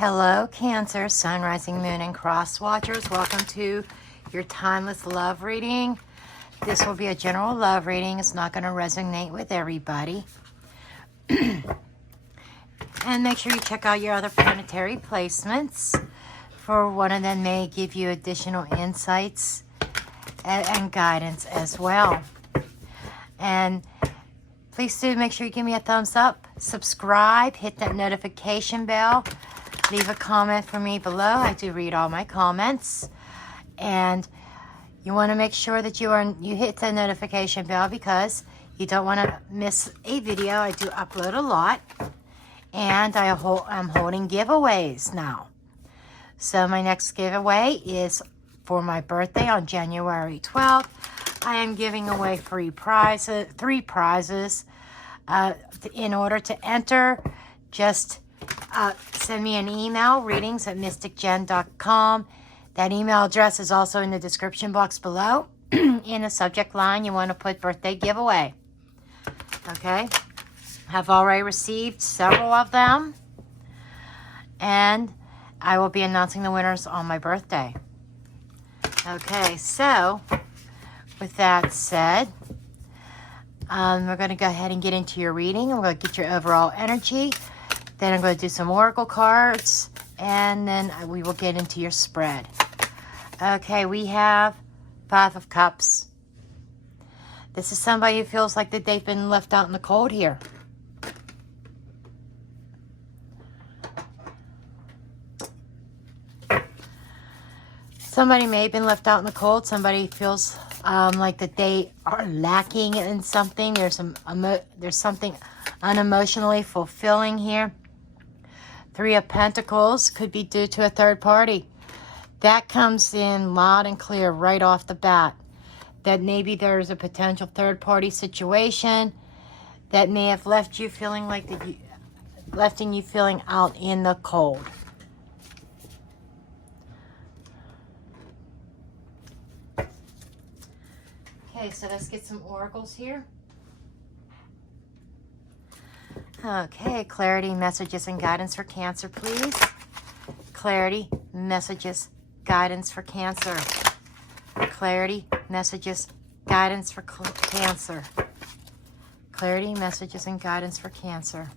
Hello, Cancer, Sun, Rising, Moon, and Cross Watchers. Welcome to your timeless love reading. This will be a general love reading. It's not going to resonate with everybody. And make sure you check out your other planetary placements. For one of them may give you additional insights and guidance as well. And please do make sure you give me a thumbs up, subscribe, hit that notification bell. Leave a comment for me below. I do read all my comments. And you want to make sure that you hit the notification bell because you don't want to miss a video. I do upload a lot. And I'm holding giveaways now. So my next giveaway is for my birthday on January 12th. I am giving away three prizes. In order to enter, just send me an email, readings@mysticjenn.com. That email address is also in the description box below. In the subject line, you want to put birthday giveaway. Okay? Have already received several of them. And I will be announcing the winners on my birthday. Okay, so with that said, we're going to go ahead and get into your reading. I'm going to get your overall energy. Then I'm going to do some oracle cards, and then we will get into your spread. Okay, we have Five of Cups. This is somebody who feels like that they've been left out in the cold here. Somebody may have been left out in the cold. Somebody feels like that they are lacking in something. There's something unemotionally fulfilling here. Three of Pentacles could be due to a third party. That comes in loud and clear right off the bat. That maybe there's a potential third party situation that may have left you feeling like you feeling out in the cold. Okay, so let's get some oracles here. Okay, clarity, messages, and guidance for Cancer, please. Clarity, messages, guidance for Cancer. Clarity, messages, guidance for Cancer. Clarity, messages, and guidance for Cancer.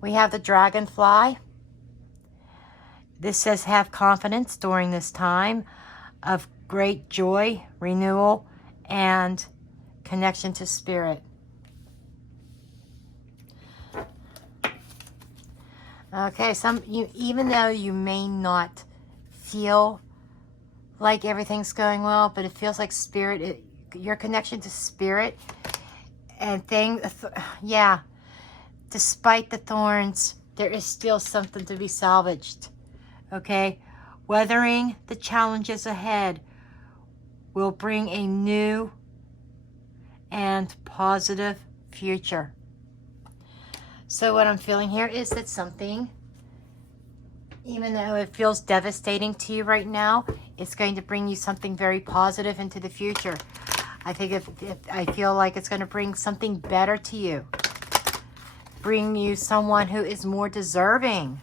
We have the Dragonfly. This says have confidence during this time of great joy, renewal, and connection to spirit. Okay, even though you may not feel like everything's going well, but it feels like spirit, your connection to spirit and despite the thorns, there is still something to be salvaged. Okay, weathering the challenges ahead will bring a new and positive future. So what I'm feeling here is that something, even though it feels devastating to you right now, it's going to bring you something very positive into the future. I think I feel like it's going to bring something better to you. Bring you someone who is more deserving.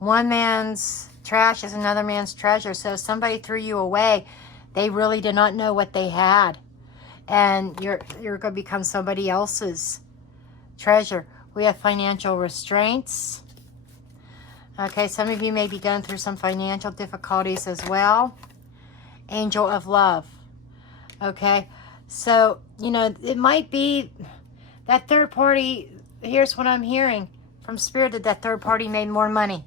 One man's trash is another man's treasure. So if somebody threw you away, they really did not know what they had. And you're going to become somebody else's treasure. We have financial restraints. Okay, some of you may be going through some financial difficulties as well. Angel of Love. Okay, so, it might be that third party. Here's what I'm hearing from Spirit, that third party made more money.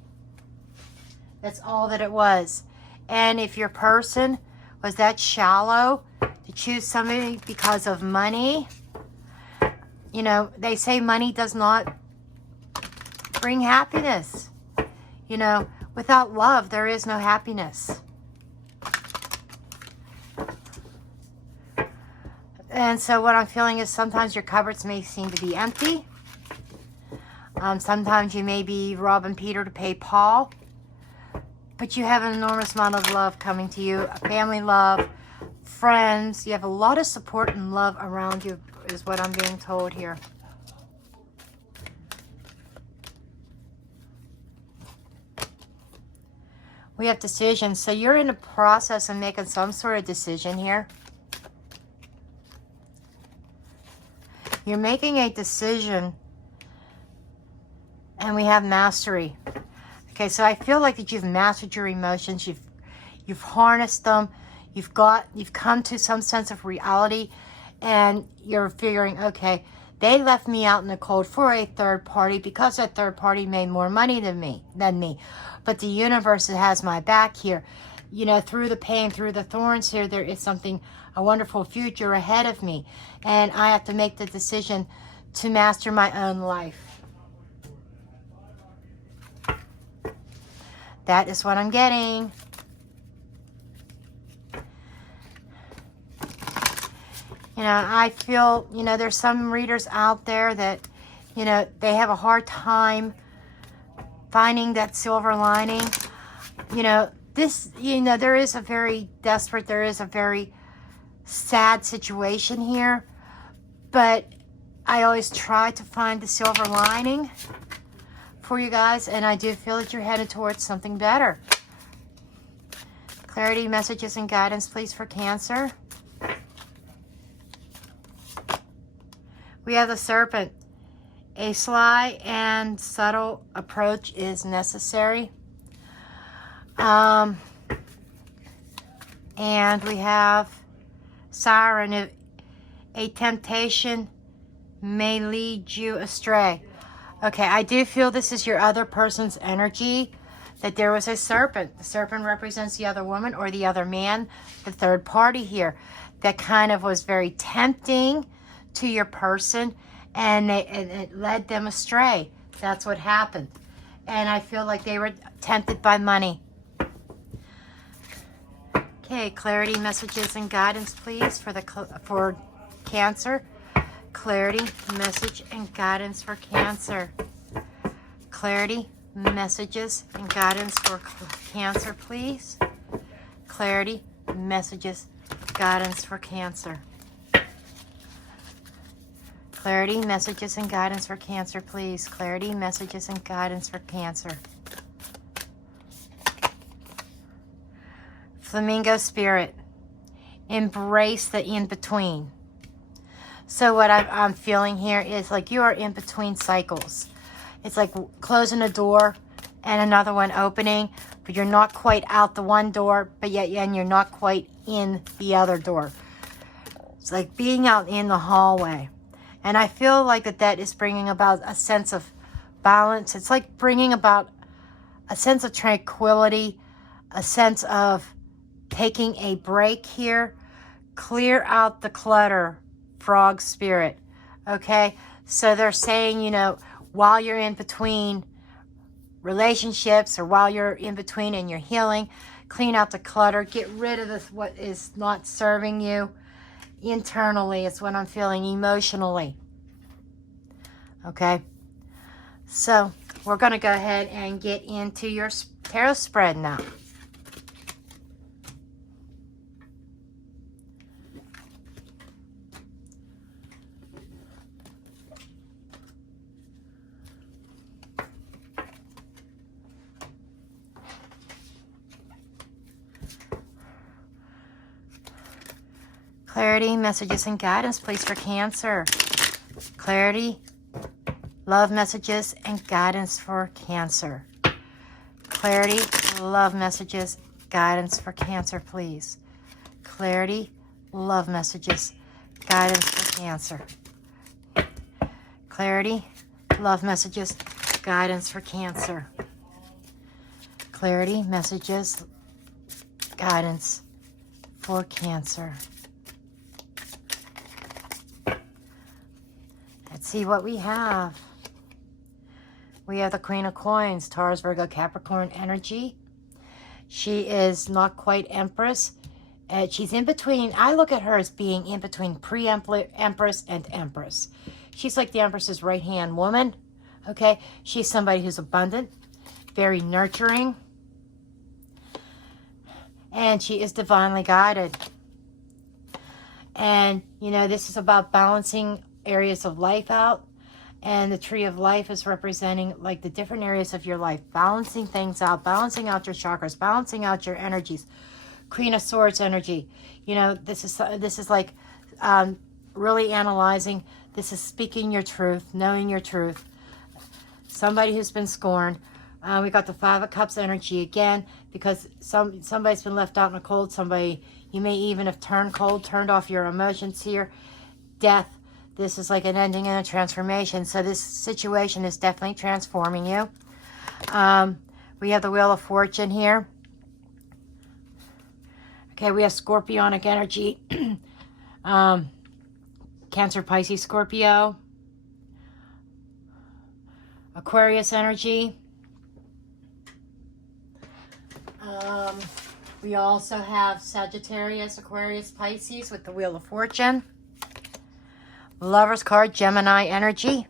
That's all that it was. And if your person was that shallow to choose somebody because of money, they say money does not bring happiness. Without love, there is no happiness. And so what I'm feeling is sometimes your cupboards may seem to be empty. Sometimes you may be robbing Peter to pay Paul. But you have an enormous amount of love coming to you. Family love, friends. You have a lot of support and love around you is what I'm being told here. We have decisions. So you're in the process of making some sort of decision here. You're making a decision. And we have mastery. Okay, so I feel like that you've mastered your emotions. You've harnessed them. You've come to some sense of reality. And you're figuring, okay, they left me out in the cold for a third party because that third party made more money than me. But the universe has my back here. You know, through the pain, through the thorns here, there is a wonderful future ahead of me. And I have to make the decision to master my own life. That is what I'm getting. You know, I feel, you know, there's some readers out there that, you know, they have a hard time finding that silver lining. You know, there is a very desperate, there is a very sad situation here. But I always try to find the silver lining for you guys, and I do feel that you're headed towards something better. Clarity, messages, and guidance, please, for Cancer. We have the Serpent. A sly and subtle approach is necessary. And we have Siren. A temptation may lead you astray. Okay, I do feel this is your other person's energy, that there was a serpent. The serpent represents the other woman or the other man, the third party here, that kind of was very tempting to your person, and it led them astray. That's what happened. And I feel like they were tempted by money. Okay, clarity, messages, and guidance, please, for Cancer. Clarity, message, and guidance for Cancer. Clarity, messages, and guidance for Cancer, please. Clarity, messages, guidance for Cancer. Clarity, messages, and guidance for Cancer, please. Clarity, messages, and guidance for Cancer. Flamingo Spirit. Embrace the in-between. So what I'm feeling here is like you are in between cycles. It's like closing a door and another one opening, but you're not quite out the one door, but yet you're not quite in the other door. It's like being out in the hallway. And I feel like that is bringing about a sense of balance. It's like bringing about a sense of tranquility, a sense of taking a break here. Clear out the clutter, Frog Spirit. Okay, so they're saying, you know, while you're in between relationships, or while you're in between and you're healing, clean out the clutter, get rid of this, what is not serving you internally. It's what I'm feeling emotionally. Okay, so we're going to go ahead and get into your tarot spread now. Clarity, messages, and guidance, please, for Cancer. Clarity, love messages, and guidance for Cancer. Clarity, love messages, guidance for Cancer, please. Clarity, love messages, guidance for Cancer. Clarity, love messages, guidance for Cancer. Clarity, messages, guidance for Cancer. Let's see what we have. We have the Queen of Coins, Taurus, Virgo, Capricorn energy. She is not quite Empress. She's in between. I look at her as being in between pre-Empress and Empress. She's like the Empress's right-hand woman, Okay, she's somebody who's abundant, very nurturing, and she is divinely guided. And, you know, this is about balancing areas of life out. And the tree of life is representing like the different areas of your life, balancing things out, balancing out your chakras, balancing out your energies. Queen of Swords energy. You know, this is like really analyzing. This is speaking your truth, knowing your truth. Somebody who's been scorned. We got the Five of Cups energy again, because somebody's been left out in the cold. Somebody, you may even have turned cold, turned off your emotions here. Death. This is like an ending and a transformation. So this situation is definitely transforming you. We have the Wheel of Fortune here. Okay, we have Scorpionic energy. Cancer, Pisces, Scorpio. Aquarius energy. We also have Sagittarius, Aquarius, Pisces with the Wheel of Fortune. Lover's card, Gemini energy.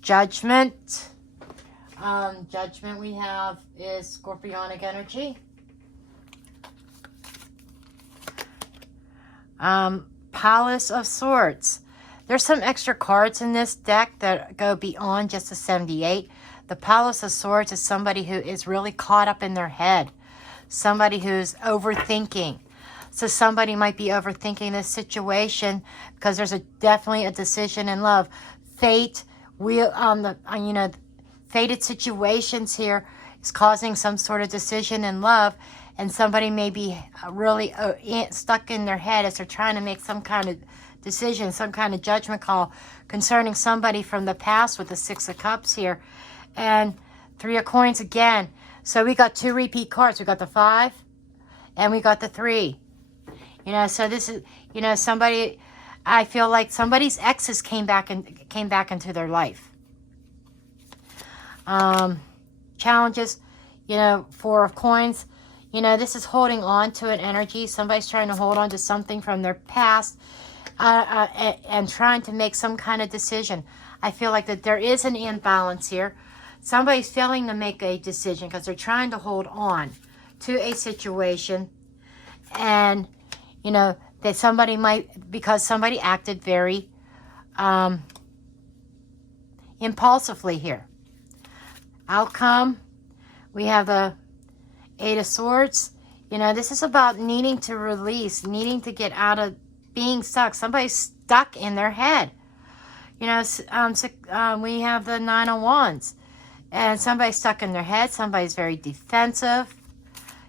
Judgment. Judgment we have is Scorpionic energy. Palace of Swords. There's some extra cards in this deck that go beyond just the 78. The Palace of Swords is somebody who is really caught up in their head. Somebody who's overthinking. So somebody might be overthinking this situation because there's definitely a decision in love. Fate, fated situations here is causing some sort of decision in love, and somebody may be really stuck in their head as they're trying to make some kind of decision, some kind of judgment call concerning somebody from the past with the Six of Cups here. And Three of Coins again. So we got two repeat cards. We got the 5 and we got the 3. You know, so this is, you know, somebody, I feel like somebody's exes came back into their life. Challenges, you know, 4 of Coins. You know, this is holding on to an energy. Somebody's trying to hold on to something from their past and trying to make some kind of decision. I feel like that there is an imbalance here. Somebody's failing to make a decision because they're trying to hold on to a situation. And, you know, that somebody might, because somebody acted very impulsively here. Outcome, we have the 8 of Swords. You know, this is about needing to release, needing to get out of being stuck. Somebody's stuck in their head. You know, we have the 9 of Wands. And somebody's stuck in their head. Somebody's very defensive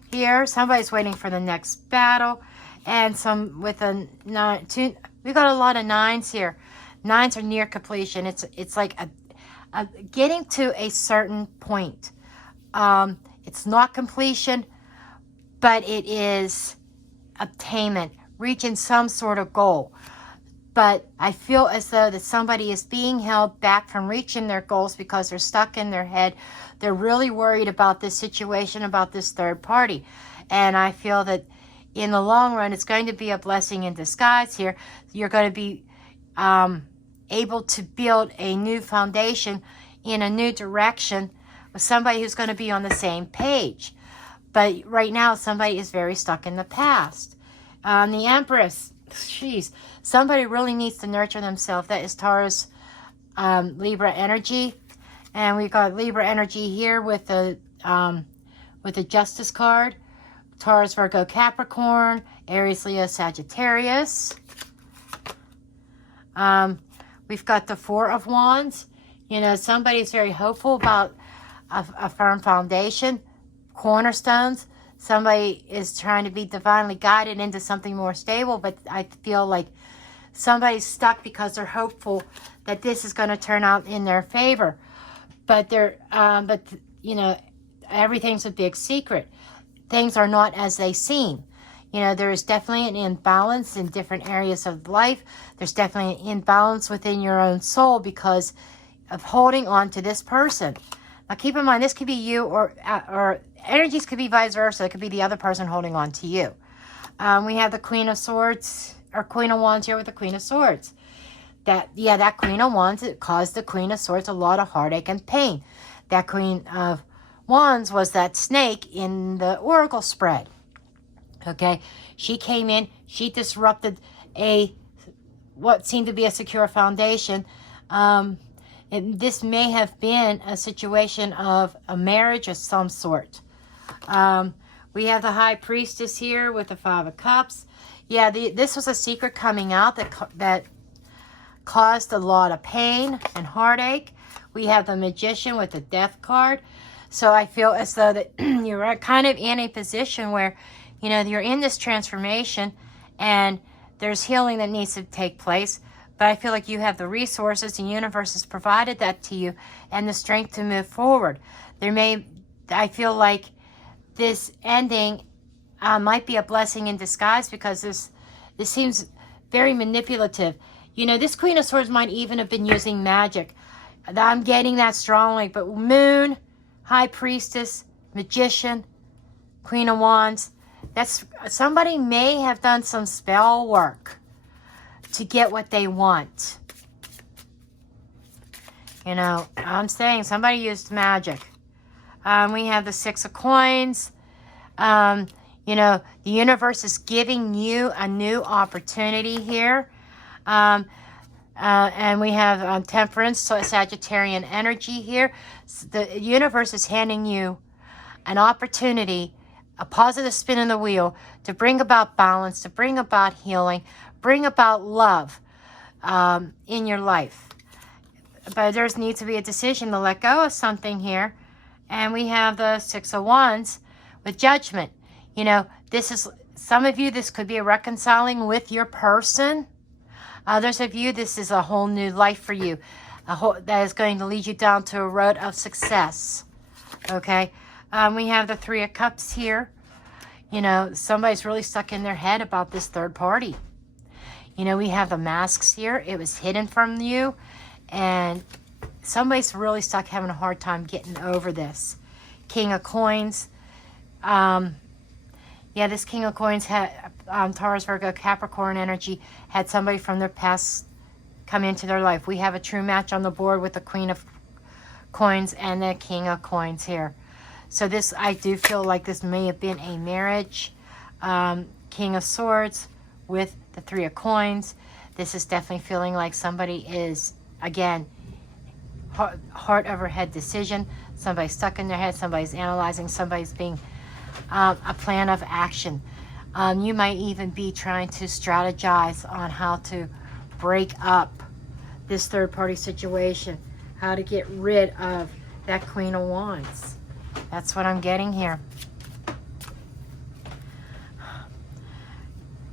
here. Somebody's waiting for the next battle. And some with a 9, 2, we got a lot of 9s here. 9s are near completion. It's like a getting to a certain point. It's not completion, but it is attainment, reaching some sort of goal. But I feel as though that somebody is being held back from reaching their goals because they're stuck in their head. They're really worried about this situation, about this third party. And I feel that in the long run, it's going to be a blessing in disguise here. You're going to be able to build a new foundation in a new direction with somebody who's going to be on the same page. But right now, somebody is very stuck in the past. The Empress, jeez, somebody really needs to nurture themselves. That is Taurus, Libra energy. And we got Libra energy here with the Justice card. Taurus, Virgo, Capricorn, Aries, Leo, Sagittarius. We've got the 4 of Wands. You know, somebody's very hopeful about a firm foundation, cornerstones. Somebody is trying to be divinely guided into something more stable, but I feel like somebody's stuck because they're hopeful that this is going to turn out in their favor. But you know, everything's a big secret. Things are not as they seem. You know, there is definitely an imbalance in different areas of life. There's definitely an imbalance within your own soul because of holding on to this person. Now, keep in mind, this could be you or energies could be vice versa. It could be the other person holding on to you. We have the Queen of Swords or Queen of Wands here with the Queen of Swords. That Queen of Wands, it caused the Queen of Swords a lot of heartache and pain. That Queen of Wands was that snake in the oracle spread. Okay, she came in, she disrupted what seemed to be a secure foundation. This may have been a situation of a marriage of some sort. We have the High Priestess here with the Five of Cups. Yeah, this was a secret coming out that caused a lot of pain and heartache. We have the Magician with the Death card. So I feel as though that you're kind of in a position where, you know, you're in this transformation and there's healing that needs to take place. But I feel like you have the resources, the universe has provided that to you, and the strength to move forward. I feel like this ending might be a blessing in disguise, because this seems very manipulative. You know, this Queen of Swords might even have been using magic. I'm getting that strongly. But Moon, High Priestess, Magician, Queen of Wands, somebody may have done some spell work to get what they want. You know, I'm saying somebody used magic. We have the Six of Coins. You know, the universe is giving you a new opportunity here. And we have Temperance, so Sagittarian energy here. The universe is handing you an opportunity, a positive spin in the wheel, to bring about balance, to bring about healing, bring about love in your life. But there needs to be a decision to let go of something here. And we have the Six of Wands with Judgment. You know, some of you, this could be a reconciling with your person. Others of you, this is a whole new life for you. That is going to lead you down to a road of success. Okay? We have the Three of Cups here. You know, somebody's really stuck in their head about this third party. You know, we have the Masks here. It was hidden from you. And somebody's really stuck having a hard time getting over this. King of Coins. Yeah, this King of Coins had Taurus, Virgo, Capricorn energy, had somebody from their past come into their life. We have a true match on the board with the Queen of Coins and the King of Coins here. So this, I do feel like this may have been a marriage. King of Swords with the Three of Coins. This is definitely feeling like somebody is, again, heart over head decision. Somebody's stuck in their head. Somebody's analyzing. Somebody's being a plan of action. You might even be trying to strategize on how to break up this third party situation. How to get rid of that Queen of Wands. That's what I'm getting here.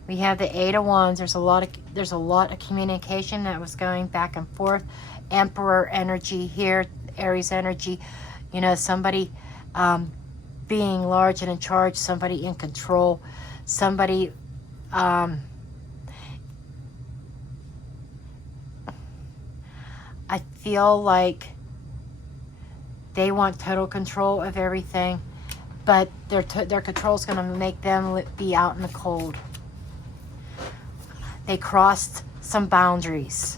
We have the Eight of Wands. There's a lot of communication that was going back and forth. Emperor energy here, Aries energy. You know, somebody being large and in charge, somebody in control, somebody I feel like they want total control of everything, but their control is going to make them be out in the cold. They crossed some boundaries.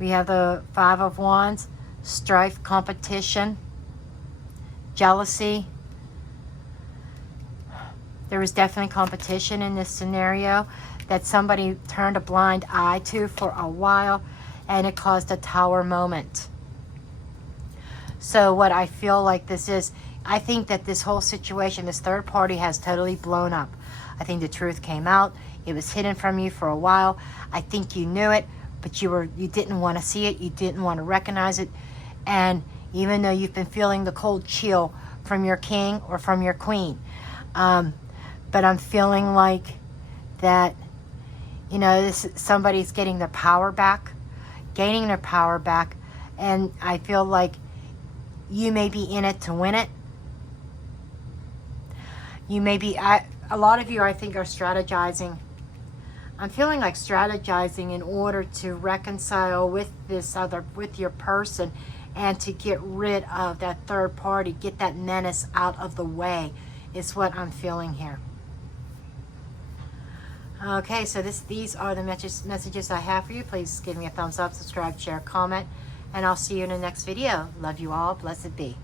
We have the Five of Wands, strife, competition, jealousy. There was definitely competition in this scenario that somebody turned a blind eye to for a while, and it caused a tower moment. So what I feel like this is, I think that this whole situation, this third party, has totally blown up. I think the truth came out. It was hidden from you for a while. I think you knew it, but you didn't want to see it. You didn't want to recognize it. And even though you've been feeling the cold chill from your king or from your queen, but I'm feeling like that, you know, somebody's getting their power back, gaining their power back, and I feel like you may be in it to win it. You may be, a lot of you, I think, are strategizing. I'm feeling like strategizing in order to reconcile with with your person, and to get rid of that third party, get that menace out of the way, is what I'm feeling here. Okay, so these are the messages I have for you. Please give me a thumbs up, subscribe, share, comment, and I'll see you in the next video. Love you all. Blessed be.